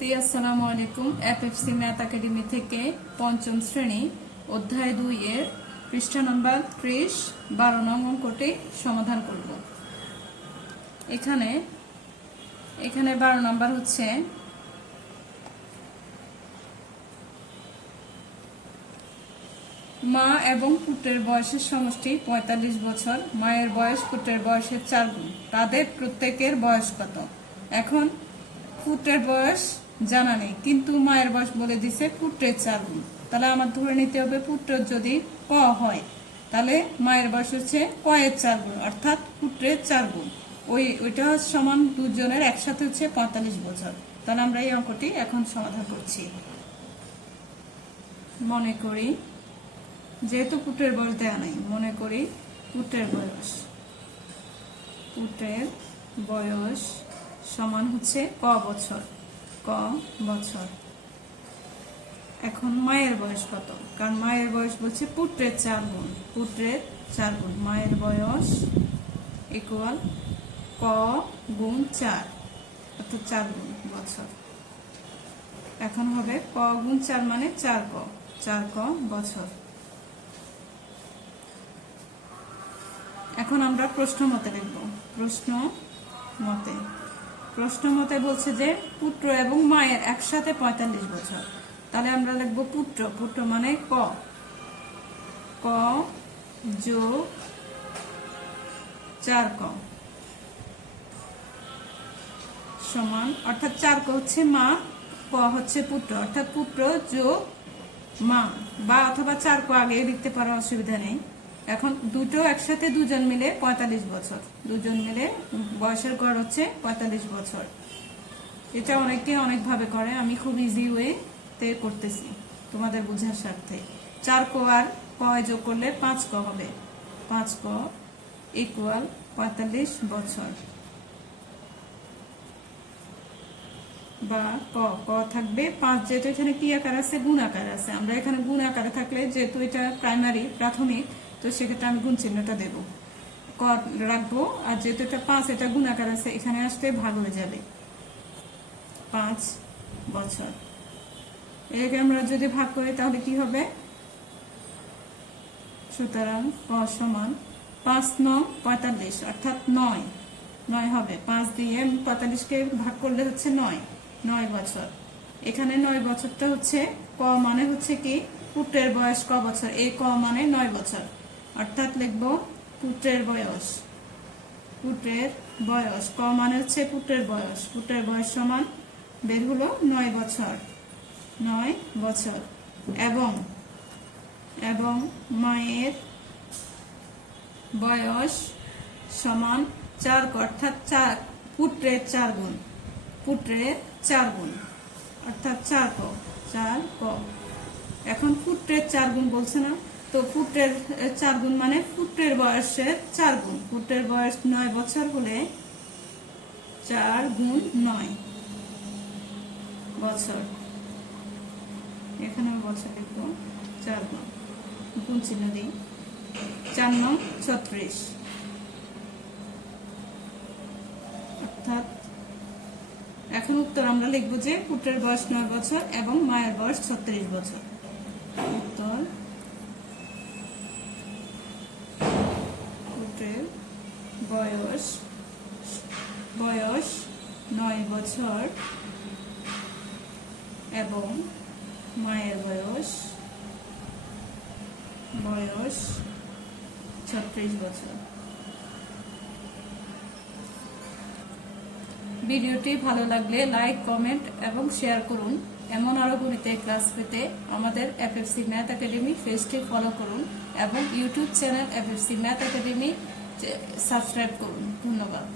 শিক্ষার্থী আসসালামু আলাইকুম। এফএফসি ম্যাথ একাডেমি থেকে পঞ্চম শ্রেণী অধ্যায় 2 এর পৃষ্ঠা নম্বর 30 12 নং অঙ্কটি সমাধান করব। এখানে 12 নম্বর হচ্ছে মা এবং পুত্রের বয়সের সমষ্টি 45 বছর। মায়ের বয়স পুত্রের বয়সের 4 গুণ। তাদের প্রত্যেকের বয়স কত? এখন পুত্রের বয়স জানা নেই, কিন্তু মায়ের বয়স বলে দিছে পুত্রের 4 গুণ। তাহলে আমার ধরে নিতে হবে পুত্রের যদি ক হয় তাহলে মায়ের বয়স হচ্ছে ক এর 4 গুণ, অর্থাৎ পুত্রের 4 গুণ। ওইটা সমান দুজনের একসাথে হচ্ছে 45 বছর। তাহলে আমরা এই অঙ্কটি এখন সমাধান করছি। মনে করি, যেহেতু পুত্রের বয়স দেওয়া নাই, মনে করি পুত্রের বয়স সমান হচ্ছে ক বছর। এখন মায়ের বয়স কত? কারণ মায়ের বয়স বলছে পুত্রের 4 গুণ। মায়ের বয়স ইকুয়াল ক গুণ 4, অর্থাৎ 4 গুণ বছর। এখন হবে ক গুণ 4 মানে 4 ক বছর। এখন আমরা প্রশ্ন মতে লিখব। প্রশ্ন মতে বলছে যে পুত্র এবং মায়ের একসাথে 45 বছর। তাহলে আমরা লিখব পুত্র মানে ক যোগ 4 ক সমান, অর্থাৎ 4 ক হচ্ছে মা, ক হচ্ছে পুত্র, অর্থাৎ পুত্র যোগ মা, বা অথবা 4 ক আগে লিখতে পারো, অসুবিধা নেই। এখন দুটো একসাথে দুজন মিলে 45 বছর, দুজন মিলে বয়সের গড় হচ্ছে 45 বছর। এটা অনেকে অনেকভাবে করে, আমি খুব ইজি ওয়েতে করতেছি তোমাদের বোঝার স্বার্থে। 4 ক আর ক যোগ করলে 5 ক হবে। 5 ক ইকুয়াল 45 বছর, বা ক থাকবে 5, যেহেতু এখানে কি আকার আছে, গুণ আকার আছে। আমরা এখানে গুণ আকারে থাকলে, যেহেতু এটা প্রাথমিক, তো সেক্ষেত্রে আমি গুণ চিহ্নটা দেব, ক রাখবো। আর যেহেতু এটা 5, এটা গুণ আকার আছে, এখানে আসতে ভাগ হয়ে যাবে 5 বছর। এটাকে আমরা যদি ভাগ করি তাহলে কি হবে? সুতরাং ক সমান 5 9 45, অর্থাৎ 9 হবে। 5 দিয়ে 45কে ভাগ করলে হচ্ছে 9 বছর। এখানে 9 বছরটা হচ্ছে ক মানে হচ্ছে কি পুত্রের বয়স ক বছর, এই ক মানে 9 বছর, অর্থাৎ লিখব পুত্রের বয়স ক মানে হচ্ছে পুত্রের বয়স সমান বের হলো 9 বছর, এবং মায়ের বয়স সমান 4 ক, অর্থাৎ পুত্রের 4 গুণ, অর্থাৎ 4 ক। এখন পুত্রের 4 গুণ বলছে না, তো পুত্রের 4 গুণ মানে পুত্রের বয়সের 4 গুণ। পুত্রের বয়স 9 বছর হলে 4 গুণ 9 বছর। এখানে বছর লিখব 4 গুণ চিহ্ন দিই। 4 9 36, অর্থাৎ এখন উত্তর আমরা লিখব যে পুত্রের বয়স 9 বছর এবং মায়ের বয়স 36 বছর। উত্তর পুত্রের বয়স 9 বছর এবং মায়ের বয়স 36 বছর। ভিডিওটি ভালো লাগলে লাইক, কমেন্ট এবং শেয়ার করুন। এমন আরো গণিতের ক্লাস পেতে আমাদের এফএফসি ম্যাথ একাডেমি পেজটি ফলো করুন এবং YouTube channel FFC math academy subscribe করুন। ধন্যবাদ।